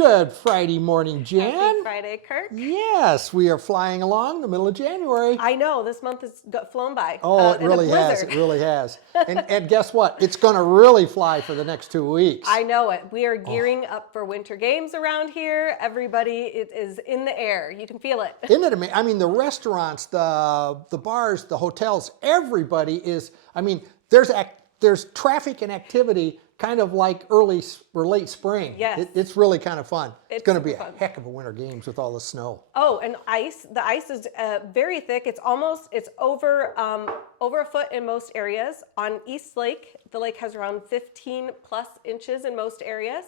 Good Friday morning, Jan. Happy Friday, Kirk. Yes, we are flying along the middle of January. I know, this month has flown by. Oh, it really has. It really has. And guess what? It's going to really fly for the next 2 weeks. I know it. We are gearing up for winter games around here. Everybody it is in the air. You can feel it. Isn't it amazing? I mean, the restaurants, the bars, the hotels, everybody is, I mean, there's traffic and activity kind of like early or late spring. Yes. It's really kind of fun. It's going to be a fun. heck of a winter games with all the snow. Oh, and ice. The ice is very thick. It's over a foot in most areas. On East Lake, the lake has around 15 plus inches in most areas.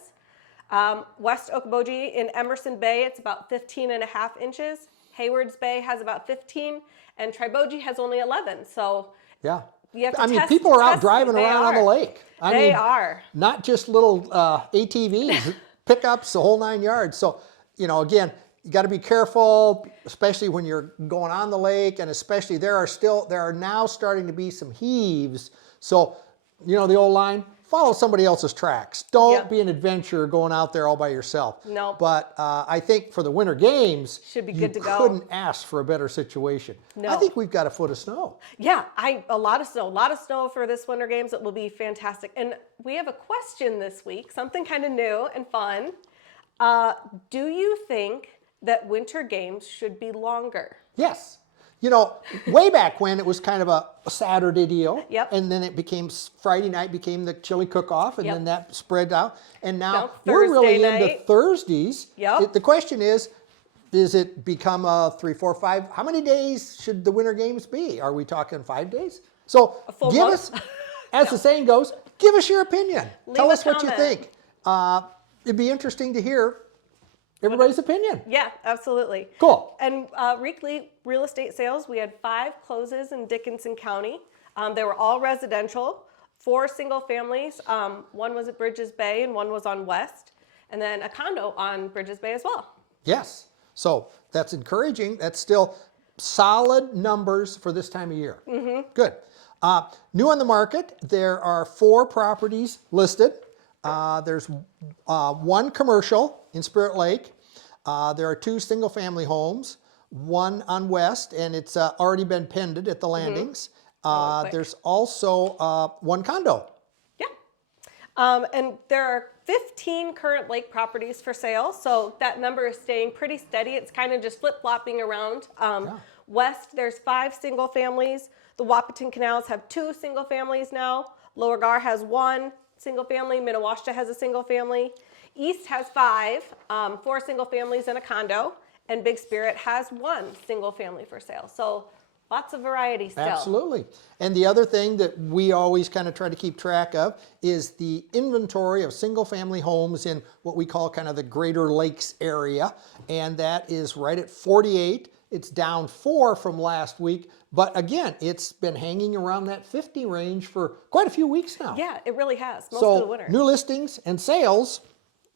West Okoboji in Emerson Bay, it's about 15.5 inches. Haywards Bay has about 15, and Triboji has only 11. So yeah. You have to I mean, people are out driving around on the lake. They are. Not just little ATVs, pickups, the whole 9 yards. So, you know, again, you got to be careful, especially when you're going on the lake, and especially there are now starting to be some heaves. So, you know, the old line, follow somebody else's tracks. Don't be an adventurer going out there all by yourself. No. But I think for the winter games, should be good to go. You couldn't ask for a better situation. No. I think we've got a foot of snow. Yeah, a lot of snow for this winter games. It will be fantastic. And we have a question this week, something kind of new and fun. Do you think that winter games should be longer? Yes. You know, way back when it was kind of a Saturday deal. Yep. And then it became Friday night became the chili cook-off, and then that spread out. And now Thursday we're really night. into Thursdays. Yep. The question is it become a 3, 4, 5? How many days should the winter games be? Are we talking 5 days? So give us, as the saying goes, give us your opinion. Tell us what you think. It'd be interesting to hear everybody's opinion. Yeah, absolutely. Cool. And weekly real estate sales, we had 5 closes in Dickinson County. They were all residential, 4 single families. One was at Bridges Bay and one was on West, and then a condo on Bridges Bay as well. Yes. So that's encouraging. That's still solid numbers for this time of year. Mm-hmm. Good. New on the market, there are 4 properties listed. There's 1 commercial in Spirit Lake. There are 2 single-family homes, 1 on West, and it's already been pended at the landings. There's also 1 condo. Yeah. And there are 15 current lake properties for sale, so that number is staying pretty steady. It's kind of just flip-flopping around. West, there's 5 single families. The Wahpeton Canals have 2 single families now. Lower Gar has 1 single family. Minnewaska has a single family. East has 5, 4 single families and a condo, and Big Spirit has 1 single family for sale. So lots of variety still. Absolutely. And the other thing that we always kind of try to keep track of is the inventory of single family homes in what we call kind of the Greater Lakes area. And that is right at 48. It's down 4 from last week. But again, it's been hanging around that 50 range for quite a few weeks now. Yeah, it really has. Most of the winter. New listings and sales,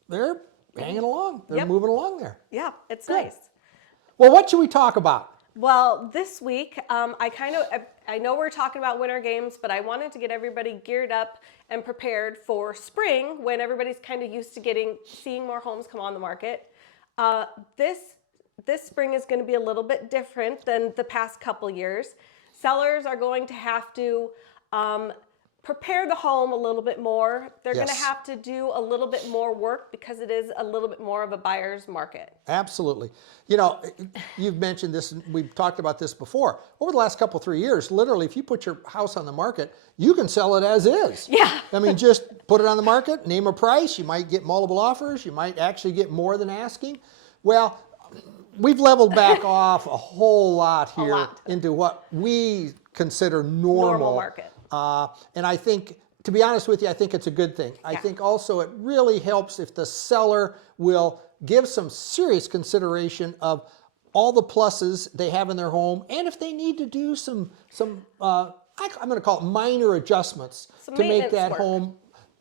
they're hanging along. They're moving along there. Yeah, it's Good. nice. Well, what should we talk about? Well, this week, I know we're talking about winter games, but I wanted to get everybody geared up and prepared for spring when everybody's kind of used to seeing more homes come on the market. This spring is going to be a little bit different than the past couple years. Sellers are going to have to prepare the home a little bit more. They're going to have to do a little bit more work because it is a little bit more of a buyer's market. Absolutely. You know, you've mentioned this, and we've talked about this before. Over the last 3 years, literally, if you put your house on the market, you can sell it as is. Yeah. I mean, just put it on the market, name a price. You might get multiple offers. You might actually get more than asking. Well, we've leveled back off a whole lot here into what we consider normal market. And I think, to be honest with you, I think it's a good thing. I think also it really helps if the seller will give some serious consideration of all the pluses they have in their home, and if they need to do some I'm going to call it minor adjustments to make that home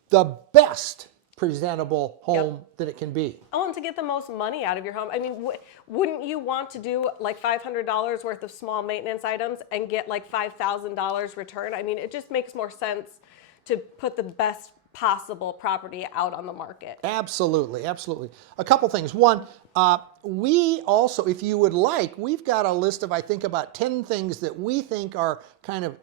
the best presentable home that it can be. Oh, and to get the most money out of your home. I mean, wouldn't you want to do like $500 worth of small maintenance items and get like $5,000 return? I mean, it just makes more sense to put the best possible property out on the market. Absolutely, absolutely. A couple things. One, we also, if you would like, we've got a list of, I think, about 10 things that we think are kind of,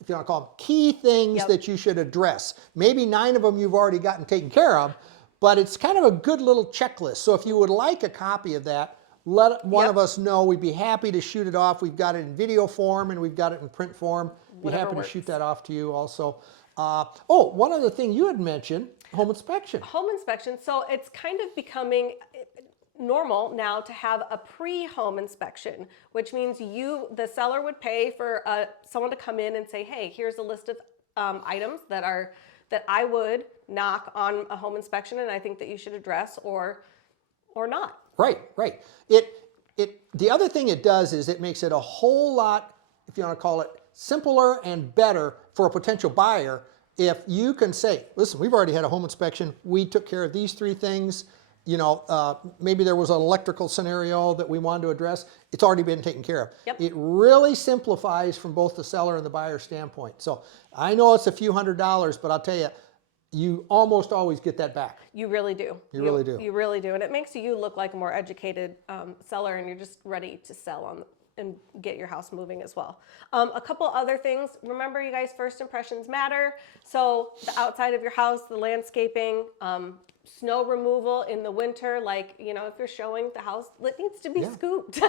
if you want to call them key things Yep. that you should address. Maybe 9 of them you've already gotten taken care of, but it's kind of a good little checklist. So if you would like a copy of that, let one Yep. of us know. We'd be happy to shoot it off. We've got it in video form and we've got it in print form. Be Whatever happy works. to shoot that off to you also. Oh, one other thing you had mentioned, home inspection. Home inspection. So it's kind of becoming normal now to have a pre-home inspection, which means the seller would pay for someone to come in and say, hey, here's a list of items that I would knock on a home inspection and I think that you should address or not. Right, right. The other thing it does is it makes it a whole lot, if you want to call it, simpler and better for a potential buyer if you can say, listen, we've already had a home inspection. We took care of these 3 things. You know, maybe there was an electrical scenario that we wanted to address. It's already been taken care of. Yep. It really simplifies from both the seller and the buyer standpoint. So I know it's a few $100s, but I'll tell you, you almost always get that back. You really do. You really do. You really do. And it makes you look like a more educated seller and you're just ready to sell and get your house moving as well. A couple other things. Remember, you guys, first impressions matter. So the outside of your house, the landscaping, snow removal in the winter, like, you know, if you're showing the house, it needs to be scooped.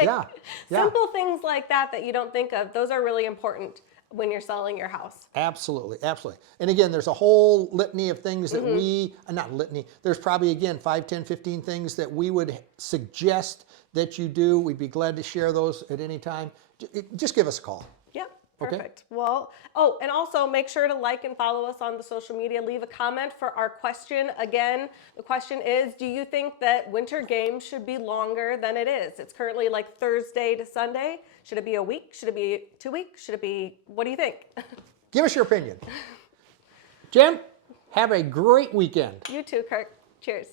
Yeah. Simple things like that you don't think of. Those are really important when you're selling your house. Absolutely, absolutely. And again, there's a whole litany of things that not litany, there's probably, again, 5, 10, 15 things that we would suggest that you do. We'd be glad to share those at any time. Just give us a call. Yep. Okay. Perfect. Well, and also make sure to like and follow us on the social media. Leave a comment for our question. Again, the question is, do you think that winter games should be longer than it is? It's currently like Thursday to Sunday. Should it be a week? Should it be 2 weeks? Should it be, what do you think? Give us your opinion. Jen, have a great weekend. You too, Kirk. Cheers.